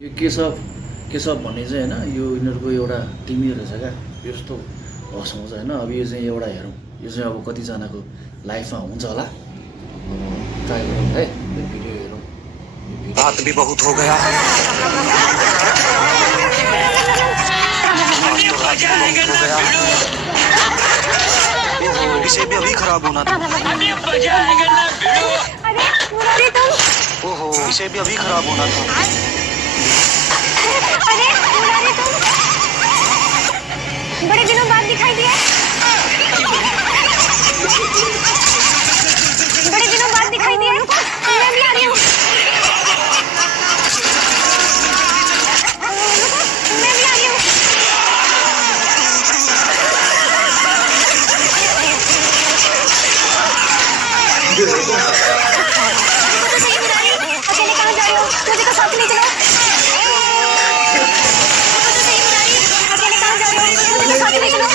यो केशव भन्ने चाहिँ होइन यो यिनीहरूको एउटा टिमै रहेछ क्या। यस्तो हँसाउँछ होइन। अब यो चाहिँ एउटा हेरौँ, यो चाहिँ अब कतिजनाको लाइफमा हुन्छ होला। ट्राई गरौँ है, यो भिडियो हेरौँ। बात भी बहुत हो गया। इसे भी अभी खराब होना था। ओहो, इसे भी अभी खराब होना था। अरे तुम बड़े दिनों बाद दिखाई दिए। बड़े दिनों बाद दिखाई दिए। मैं भी आ रही हूँ। मैं भी आ रही हूँ। अकेले कहाँ जा रही हो? मुझे तो साथ ले चलो। अकेले कहाँ जा रही हो? मुझे तो साथ ले चलो।